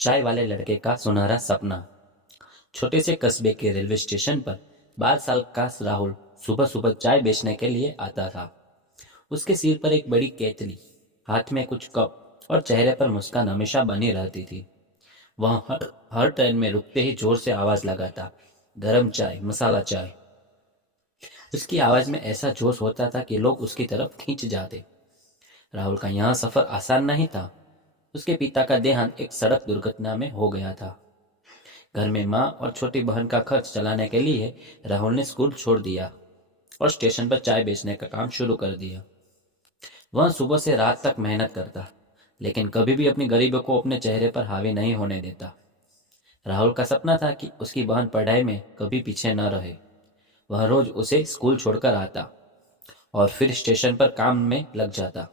चाय वाले लड़के का सुनहरा सपना। छोटे से कस्बे के रेलवे स्टेशन पर 12 साल का राहुल सुबह सुबह चाय बेचने के लिए आता था। उसके सिर पर एक बड़ी केतली, हाथ में कुछ कप और चेहरे पर मुस्कान हमेशा बनी रहती थी। वह हर ट्रेन में रुकते ही जोर से आवाज लगाता, गरम चाय, मसाला चाय। उसकी आवाज में ऐसा जोश होता था कि लोग उसकी तरफ खींच जाते। राहुल का यहाँ सफर आसान नहीं था। उसके पिता का देहांत एक सड़क दुर्घटना में हो गया था। घर में माँ और छोटी बहन का खर्च चलाने के लिए राहुल ने स्कूल छोड़ दिया और स्टेशन पर चाय बेचने का काम शुरू कर दिया। वह सुबह से रात तक मेहनत करता, लेकिन कभी भी अपनी गरीबी को अपने चेहरे पर हावी नहीं होने देता। राहुल का सपना था कि उसकी बहन पढ़ाई में कभी पीछे न रहे। वह रोज उसे स्कूल छोड़कर आता और फिर स्टेशन पर काम में लग जाता।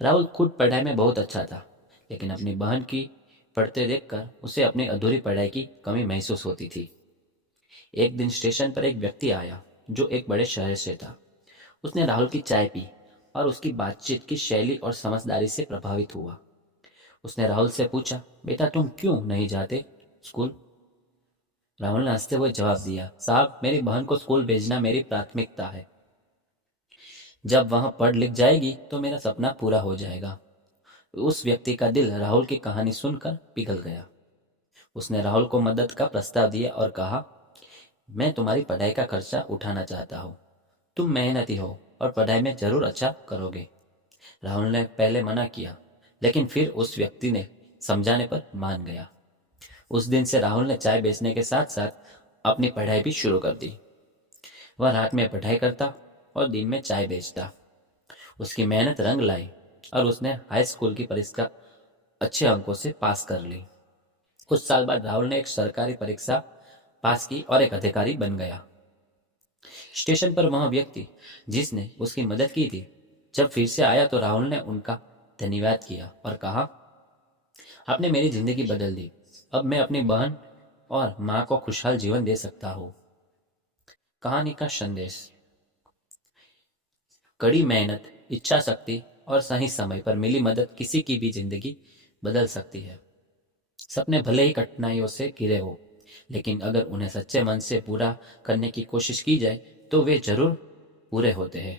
राहुल खुद पढ़ाई में बहुत अच्छा था, लेकिन अपनी बहन की पढ़ते देखकर उसे अपनी अधूरी पढ़ाई की कमी महसूस होती थी। एक दिन स्टेशन पर एक व्यक्ति आया जो एक बड़े शहर से था। उसने राहुल की चाय पी और उसकी बातचीत की शैली और समझदारी से प्रभावित हुआ। उसने राहुल से पूछा, बेटा तुम क्यों नहीं जाते स्कूल? राहुल ने हंसते हुए जवाब दिया, साहब मेरी बहन को स्कूल भेजना मेरी प्राथमिकता है। जब वह पढ़ लिख जाएगी तो मेरा सपना पूरा हो जाएगा। उस व्यक्ति का दिल राहुल की कहानी सुनकर पिघल गया। उसने राहुल को मदद का प्रस्ताव दिया और कहा, मैं तुम्हारी पढ़ाई का खर्चा उठाना चाहता हूँ। तुम मेहनती हो और पढ़ाई में जरूर अच्छा करोगे। राहुल ने पहले मना किया, लेकिन फिर उस व्यक्ति ने समझाने पर मान गया। उस दिन से राहुल ने चाय बेचने के साथ साथ अपनी पढ़ाई भी शुरू कर दी। वह रात में पढ़ाई करता और दिन में चाय बेचता। उसकी मेहनत रंग लाई और उसने हाई स्कूल की परीक्षा अच्छे अंकों से पास कर ली। कुछ साल बाद राहुल ने एक सरकारी परीक्षा पास की और एक अधिकारी बन गया। स्टेशन पर वह व्यक्ति जिसने उसकी मदद की थी, जब फिर से आया तो राहुल ने उनका धन्यवाद किया और कहा, आपने मेरी जिंदगी बदल दी। अब मैं अपनी बहन और माँ को खुशहाल जीवन दे सकता हूँ। कहानी का संदेश। कड़ी मेहनत, इच्छा शक्ति और सही समय पर मिली मदद किसी की भी जिंदगी बदल सकती है। सपने भले ही कठिनाइयों से घिरे हो, लेकिन अगर उन्हें सच्चे मन से पूरा करने की कोशिश की जाए तो वे जरूर पूरे होते हैं।